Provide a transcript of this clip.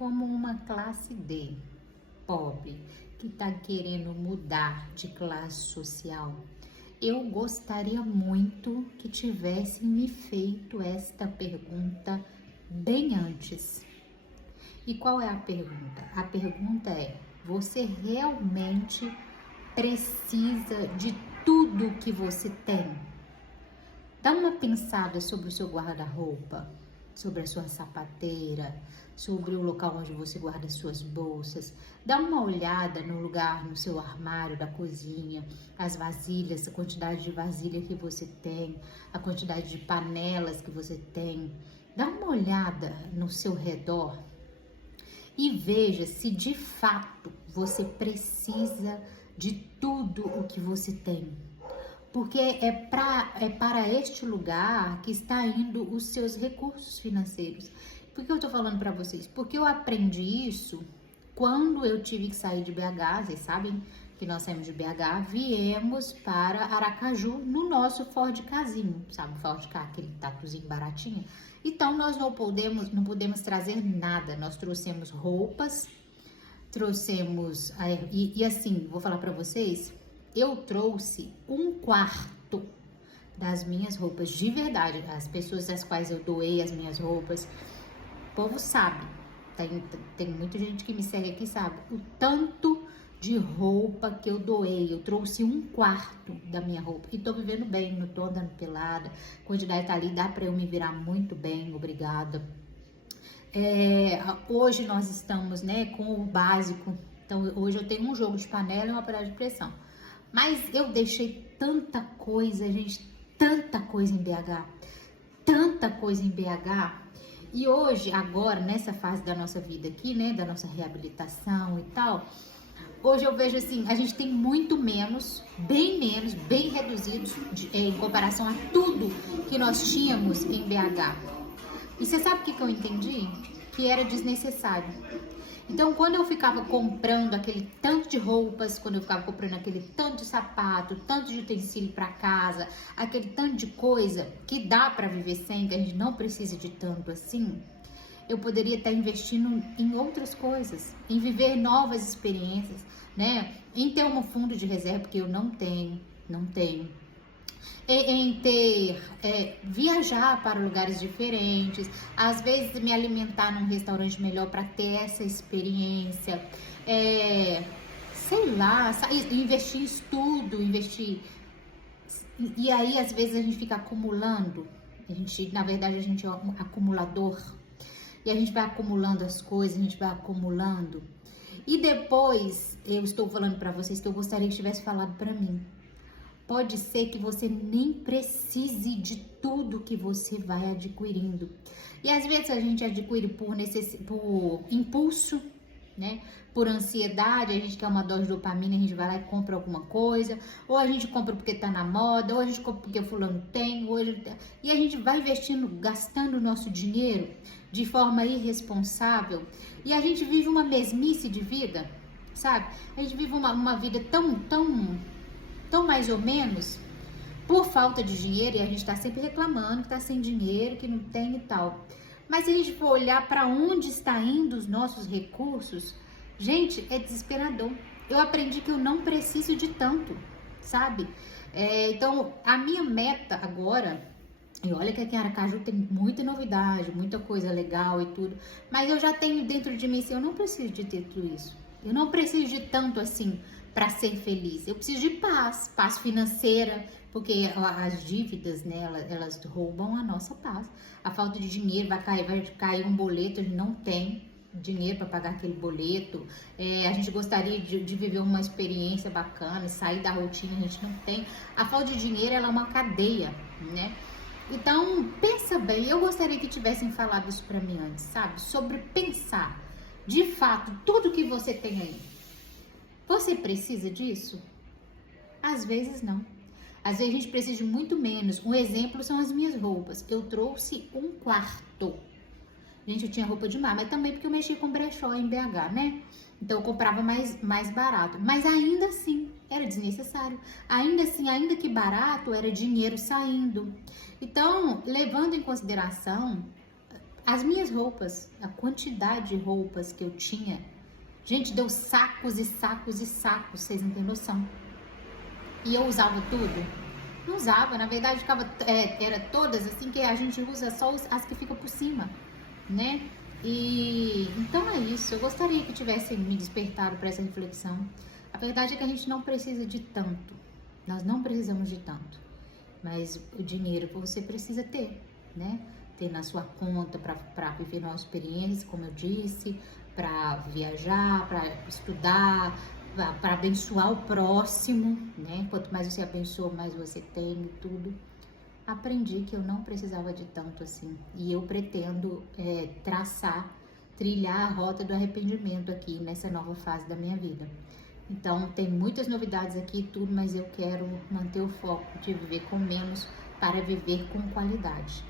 como uma classe D, pobre, que está querendo mudar de classe social, eu gostaria muito que tivessem me feito esta pergunta bem antes. E qual é a pergunta? A pergunta é: você realmente precisa de tudo que você tem? Dá uma pensada sobre o seu guarda-roupa, sobre a sua sapateira, sobre o local onde você guarda as suas bolsas. Dá uma olhada no lugar, no seu armário da cozinha, as vasilhas, a quantidade de vasilha que você tem, a quantidade de panelas que você tem. Dá uma olhada no seu redor e veja se de fato você precisa de tudo o que você tem. Porque é para este lugar que está indo os seus recursos financeiros. Por que eu tô falando para vocês? Porque eu aprendi isso quando eu tive que sair de BH. Vocês sabem que nós saímos de BH, viemos para Aracaju no nosso Ford Casinho, sabe? Ford Ka, aquele tatuzinho baratinho. Então nós não podemos trazer nada. Nós trouxemos roupas, trouxemos e assim, vou falar para vocês. Eu trouxe um quarto das minhas roupas, de verdade. As pessoas às quais eu doei as minhas roupas, o povo sabe. Tem muita gente que me segue aqui, sabe? O tanto de roupa que eu doei. Eu trouxe um quarto da minha roupa. E tô vivendo bem, não tô andando pelada. A quantidade tá ali, dá pra eu me virar muito bem, obrigada. Hoje nós estamos, né, com o básico. Então, hoje eu tenho um jogo de panela e uma panela de pressão. Mas eu deixei tanta coisa, gente, tanta coisa em BH, tanta coisa em BH. E hoje, agora, nessa fase da nossa vida aqui, né, da nossa reabilitação e tal, hoje eu vejo assim, a gente tem muito menos, bem reduzidos em comparação a tudo que nós tínhamos em BH. E você sabe o que eu entendi? Que era desnecessário. Então, quando eu ficava comprando aquele tanto de roupas, quando eu ficava comprando aquele tanto de sapato, tanto de utensílio para casa, aquele tanto de coisa que dá para viver sem, que a gente não precisa de tanto assim, eu poderia estar investindo em outras coisas, em viver novas experiências, né? Em ter um fundo de reserva, porque eu não tenho. Em viajar para lugares diferentes, às vezes me alimentar num restaurante melhor para ter essa experiência, sei lá, investir em estudo, e aí às vezes a gente fica acumulando, na verdade a gente é um acumulador, e a gente vai acumulando as coisas, a gente vai acumulando, e depois eu estou falando para vocês que eu gostaria que tivesse falado para mim. Pode ser que você nem precise de tudo que você vai adquirindo. E às vezes a gente adquire por impulso, né? Por ansiedade, a gente quer uma dose de dopamina, a gente vai lá e compra alguma coisa. Ou a gente compra porque tá na moda, ou a gente compra porque fulano tem, e a gente vai investindo, gastando o nosso dinheiro de forma irresponsável. E a gente vive uma mesmice de vida, sabe? A gente vive uma vida tão mais ou menos, por falta de dinheiro, e a gente tá sempre reclamando que tá sem dinheiro, que não tem e tal. Mas se a gente for olhar para onde está indo os nossos recursos, gente, é desesperador. Eu aprendi que eu não preciso de tanto, sabe? Então, a minha meta agora, e olha que aqui em Aracaju tem muita novidade, muita coisa legal e tudo, mas eu já tenho dentro de mim assim, eu não preciso de ter tudo isso. Eu não preciso de tanto assim para ser feliz. Eu preciso de paz financeira, porque as dívidas, né, elas roubam a nossa paz. A falta de dinheiro, vai cair um boleto, a gente não tem dinheiro para pagar aquele boleto. A gente gostaria de viver uma experiência bacana, sair da rotina, a gente não tem. A falta de dinheiro, ela é uma cadeia, né? Então, pensa bem, eu gostaria que tivessem falado isso para mim antes, sabe? Sobre pensar, de fato, tudo que você tem aí. Você precisa disso? Às vezes não. Às vezes a gente precisa de muito menos. Um exemplo são as minhas roupas. Eu trouxe um quarto. Gente, eu tinha roupa demais, mas também porque eu mexi com brechó em BH, né? Então eu comprava mais barato. Mas ainda assim, era desnecessário. Ainda assim, ainda que barato, era dinheiro saindo. Então, levando em consideração, As minhas roupas, a quantidade de roupas que eu tinha, gente, deu sacos e sacos e sacos, vocês não têm noção. E eu usava tudo? Não usava, na verdade ficava, era todas assim que a gente usa só as que ficam por cima, né? E então é isso, eu gostaria que tivessem me despertado para essa reflexão. A verdade é que a gente não precisa de tanto, nós não precisamos de tanto, mas o dinheiro que você precisa ter, né? Ter na sua conta para viver novas experiências, como eu disse, para viajar, para estudar, para abençoar o próximo, né? Quanto mais você abençoa, mais você tem e tudo. Aprendi que eu não precisava de tanto assim. E eu pretendo trilhar a rota do arrependimento aqui nessa nova fase da minha vida. Então, tem muitas novidades aqui e tudo, mas eu quero manter o foco de viver com menos para viver com qualidade.